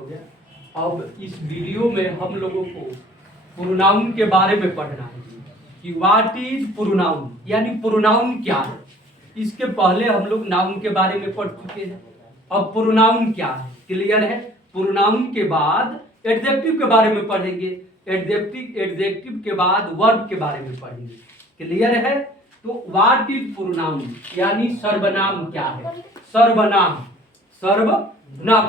हो गया। अब इस वीडियो में हम लोगों को प्रोनाउन के बारे में पढ़ना है कि व्हाट इज प्रोनाउन, यानी प्रोनाउन क्या है। इसके पहले हम लोग नाउन के बारे में पढ़ चुके हैं। अब प्रोनाउन क्या है, क्लियर है। प्रोनाउन के बाद एडजेक्टिव के बारे में पढ़ेंगे, एडजेक्टिव के बाद वर्ब के बारे में पढ़ेंगे, क्लियर है। तो व्हाट इज प्रोनाउन यानी सर्वनाम क्या है। सर्वनाम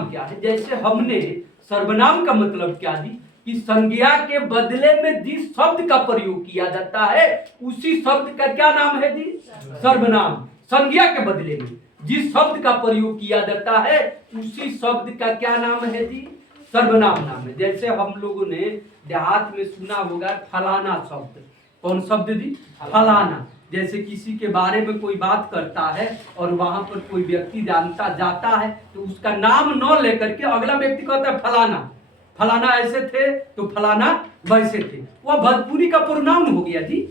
क्या है। जैसे हमने सर्वनाम का मतलब क्या दी कि संज्ञा के बदले में जिस शब्द का प्रयोग किया जाता है उसी शब्द का क्या नाम है जी, सर्वनाम। संज्ञा के बदले में जिस शब्द का प्रयोग किया जाता है उसी शब्द का क्या नाम है जी, सर्वनाम नाम है। जैसे हम लोगों ने देहात में सुना होगा फलाना शब्द, कौन शब्द जी, फलाना। जैसे किसी के बारे में कोई बात करता है और वहां पर कोई व्यक्ति जानता जाता है तो उसका नाम न लेकर के अगला व्यक्ति कहता है फलाना, फलाना ऐसे थे तो फलाना वैसे थे। वह भोजपुरी का प्रोनाउन हो गया जी।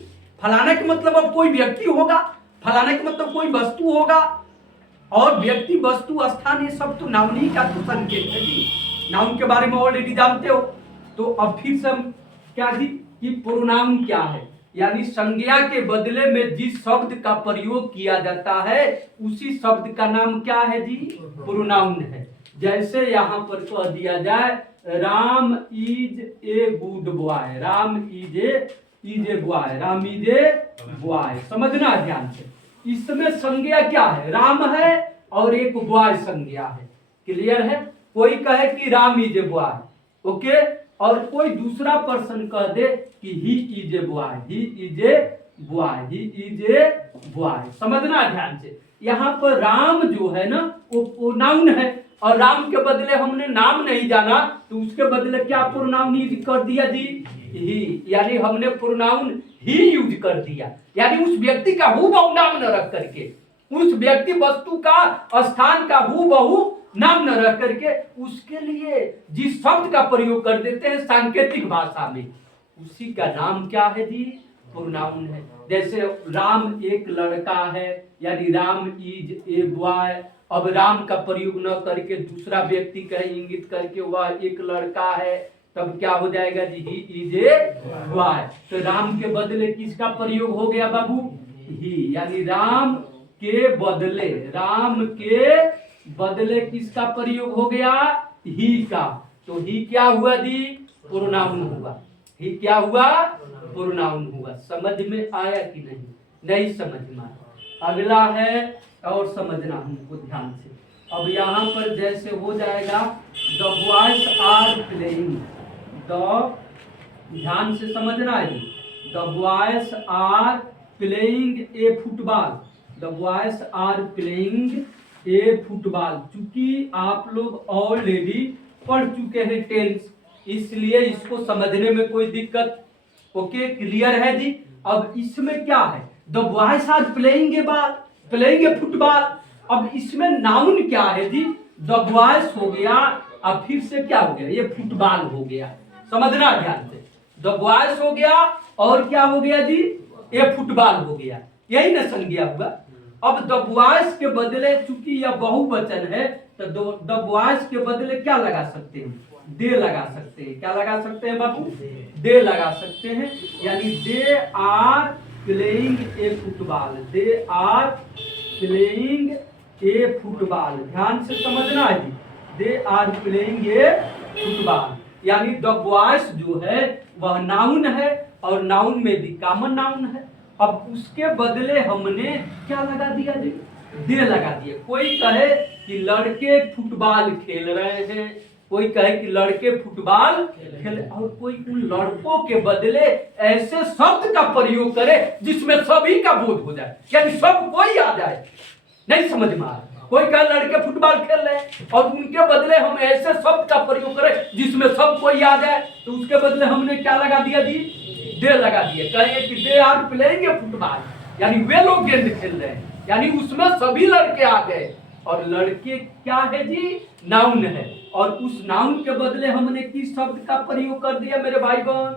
फलाना के मतलब अब कोई व्यक्ति होगा, फलाना के मतलब कोई वस्तु होगा, और व्यक्ति वस्तु स्थान ये सब तो नाउन ही का तो संकेत है जी। नाउन के बारे में ऑलरेडी जानते हो। तो अब फिर से हम क्या जी कि प्रोनाउन क्या है, यानी संज्ञा के बदले में जिस शब्द का प्रयोग किया जाता है उसी शब्द का नाम क्या है जी, प्रोनाउन है। जैसे यहाँ पर कह दिया जाए Ram is a good boy, Ram is a boy, Ram is a boy, समझना ध्यान से। इसमें संज्ञा क्या है, राम है और एक बॉय संज्ञा है, क्लियर है। कोई कहे कि Ram is a boy, okay, और कोई दूसरा पर्सन कह दे कि he is a boy, he is a boy, he is a boy, समझना ध्यान से। यहाँ पर राम जो है ना वो प्रोनाउन है और राम के बदले हमने नाम नहीं जाना तो उसके बदले क्या प्रोनाउन यूज कर दिया जी, ही, यानी हमने प्रोनाउन ही यूज कर दिया। यानी उस व्यक्ति का हूबहू नाम न रख करके, उस व्यक्ति वस्तु का स्थान का हूबहू नाम न रख करके उसके लिए जिस शब्द का प्रयोग कर देते हैं सांकेतिक भाषा में उसी का नाम क्या है जी, प्रोनाउन है। जैसे राम एक लड़का है यानी राम इज ए बॉय। अब राम का प्रयोग न करके दूसरा व्यक्ति का इंगित करके वह एक लड़का है, तब क्या हो जाएगा जी, ही इज ए बॉय। तो राम के बदले किसका प्रयोग हो गया बाबू, ही, यानी राम के बदले किसका प्रयोग हो गया, ही का। तो ही क्या हुआ जी, प्रोनाउन हुआ। ही क्या हुआ, प्रोनाउन हुआ। समझ में आया कि नहीं, नहीं समझ में आया। अगला है और समझना हमको ध्यान से। अब यहाँ पर जैसे हो जाएगा the boys are playing, the, ध्यान से समझना है, the boys are playing a football, the boys are playing a football. चूंकि आप लोग ऑलरेडी पढ़ चुके हैं टेंस, इसलिए इसको समझने में कोई दिक्कत, ओके, क्लियर है जी। अब इसमें क्या है, the boys are playing a ball, playing a football. अब इसमें नाउन क्या है जी, द बॉयज हो गया, अब फिर से क्या हो गया, ये फुटबॉल हो गया, समझना ध्यान से। द बॉयज हो गया और क्या हो गया जी, ये फुटबॉल हो गया, यही ना संज्ञा हुआ। अब द बॉयज के बदले चूंकि यह बहुवचन है तो द बॉयज के बदले क्या लगा सकते हैं, दे लगा सकते हैं। क्या लगा सकते हैं बाबू, दे लगा सकते हैं। यानी they are playing a football, they are playing a football, ध्यान से समझना है जी। They are playing a football, यानी द बॉयज जो है वह नाउन है और नाउन में भी कॉमन नाउन है। अब उसके बदले हमने क्या लगा दिया जी, दे लगा दिया। कोई कहे कि लड़के फुटबॉल खेल रहे हैं, कोई कहे कि लड़के फुटबॉल खेले, और कोई उन लड़कों के बदले ऐसे शब्द का प्रयोग करे जिसमें सभी का बोध हो जाए, यानी सब कोई आ जाए। नहीं समझ में आ रहा, कोई कहे लड़के फुटबॉल खेल रहे हैं और उनके बदले हम ऐसे शब्द का प्रयोग करें जिसमें सब कोई आ जाए, तो उसके बदले हमने क्या लगा दिया जी, दे लगा दिए। कहेंगे कि they are playing a football, यानी वे लोग गेंद खेल रहे हैं, यानी उसमें सभी लड़के आ गए। और लड़के क्या है जी, नाउन है, और उस नाउन के बदले हमने किस शब्द का प्रयोग कर दिया मेरे भाई बहन,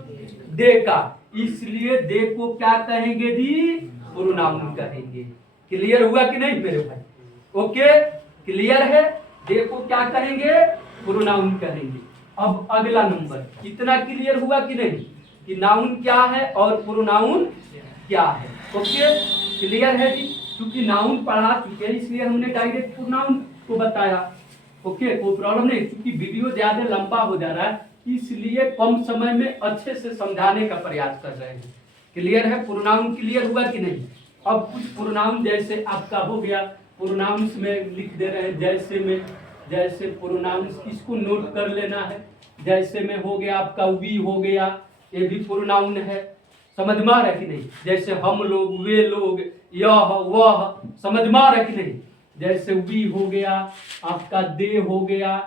दे का। इसलिए दे को क्या कहेंगे जी, प्रोनाउन कहेंगे। क्लियर हुआ कि नहीं मेरे भाई, ओके, क्लियर है। दे को क्या कहेंगे, प्रोनाउन कहेंगे। अब अगला नंबर, इतना क्लियर हुआ कि नहीं कि नाउन क्या है और प्रोनाउन क्या है? ओके, क्लियर है जी। क्योंकि नाउन पढ़ा चुके हैं इसलिए हमने डायरेक्ट प्रोनाउन को बताया। ओके, कोई प्रॉब्लम नहीं। क्योंकि वीडियो ज्यादा लंबा हो जा रहा है इसलिए कम समय में अच्छे से समझाने का प्रयास कर रहे हैं। क्लियर है? प्रोनाउन क्लियर हुआ कि नहीं? अब कुछ प्रोनाउन जैसे आपका हो गया, प्रोनाउंस में लिख दे रहे हैं जैसे में, जैसे प्रोनाउंस इसको नोट कर लेना है। जैसे में हो गया आपका वी हो गया, ये भी प्रोनाउन है, समझ में आ रहा है कि नहीं? जैसे हम लोग, वे लोग, यह वह, समझ में आ रहा है कि नहीं? जैसे वी हो गया आपका, दे हो गया,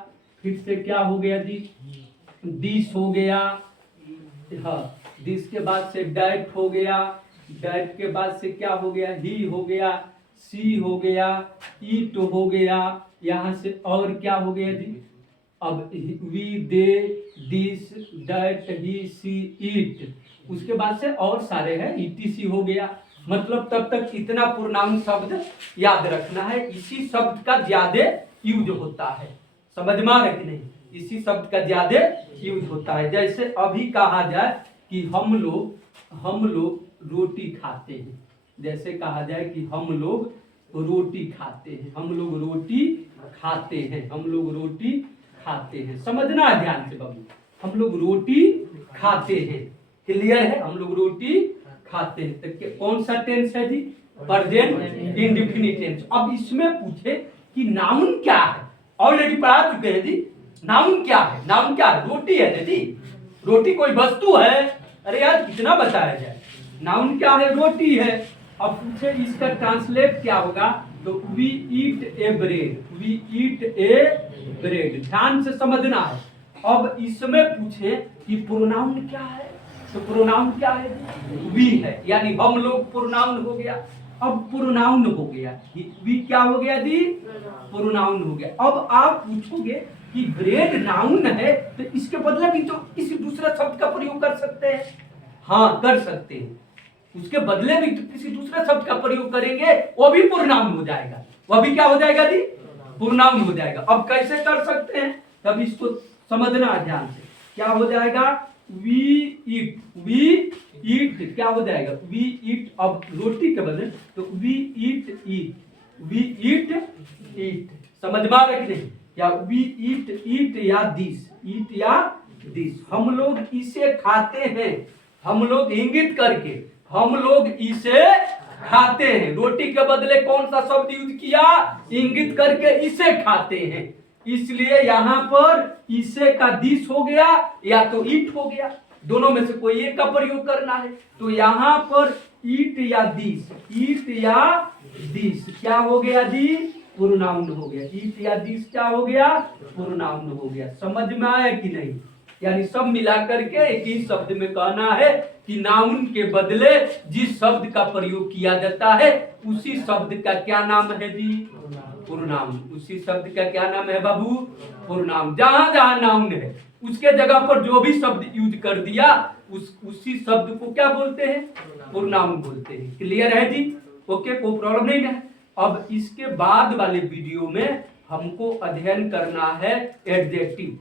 फिर से क्या हो गया जी, दिस हो गया, हाँ दिस के बाद से डैट हो गया, डैट के बाद से क्या हो गया, ही हो गया, सी हो गया, ईट हो गया, यहाँ से और क्या हो गया जी, अब वी, दे, दिस, डैट, ही, सी, ईट, उसके बाद से और सारे हैं, ईटीसी हो गया। मतलब तब तक इतना प्रोनाउन शब्द याद रखना है। इसी शब्द का ज्यादा यूज होता है, समझ में आ रहा है कि नहीं? इसी शब्द का ज्यादा यूज होता है। जैसे अभी कहा जाए कि हम लोग रोटी खाते हैं, जैसे कहा जाए कि हम लोग रोटी खाते हैं, हम लोग रोटी खाते हैं, हम लोग रोटी खाते हैं, समझना है ध्यान से बाबू, हम लोग रोटी खाते हैं। क्लियर है? हम लोग रोटी खाते हैं। तो कौन सा टेंस है जी? Present indefinite tense. अब इसमें पूछे कि नाउन क्या है, ऑलरेडी पढ़ा चुके हैं जी। नाउन क्या है? नाउन क्या है? रोटी है जी। रोटी कोई वस्तु है? अरे यार कितना बताया जाए। नाउन क्या है? रोटी है। अब पूछे इसका ट्रांसलेट क्या होगा, तो we eat a bread, we eat a bread. ध्यान से समझना है। अब इसमें पूछे कि प्रोनाउन क्या है, तो प्रोनाउन क्या है? वी है, यानी हम लोग प्रोनाउन हो गया। अब प्रोनाउन हो गया, वी क्या हो गया जी? प्रोनाउन हो गया। अब आप पूछोगे कि ब्रेड नाउन है तो इसके बदले भी तो किसी दूसरे शब्द का प्रयोग कर सकते हैं। हाँ कर सकते हैं, उसके बदले भी तो किसी दूसरे शब्द का प्रयोग करेंगे, वो भी प्रोनाउन हो जाएगा। वह भी क्या हो जाएगा जी? प्रोनाउन हो जाएगा। अब कैसे कर सकते हैं, तब इसको समझना ध्यान से। क्या हो जाएगा? वी ईट, वी ईट क्या हो जाएगा? We eat. अब रोटी के बदले तो we eat eat, we eat ईट, समझ में आ रहा है कि नहीं? या वी ईट ईट या दिस, ईट या दिस, हम लोग इसे खाते हैं। हम लोग इंगित करके, हम लोग इसे खाते हैं। रोटी के बदले कौन सा शब्द यूज किया? इंगित करके इसे खाते हैं। इसलिए यहाँ पर इसे का दिस हो गया या तो ईट हो गया, दोनों में से कोई एक का प्रयोग करना है। तो यहाँ पर ईट या दिस, ईट या दिस क्या हो गया जी? प्रोनाउन हो गया। ईट या दिस क्या हो गया? प्रोनाउन हो गया। समझ में आया कि नहीं? यानी सब मिलाकर के एक ही शब्द में कहना है कि नाउन के बदले जिस शब्द का प्रयोग किया जाता है उसी शब्द का क्या नाम है जी? प्रोनाउन। उसी शब्द का क्या नाम है बाबू? प्रोनाउन। जहां जहां नाउन है उसके जगह पर जो भी शब्द यूज कर दिया उसी शब्द को क्या बोलते हैं? प्रोनाउन बोलते हैं। क्लियर है जी? ओके, कोई प्रॉब्लम नहीं है। अब इसके बाद वाले वीडियो में हमको अध्ययन करना है एडजेक्टिव।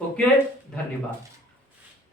ओके, धन्यवाद।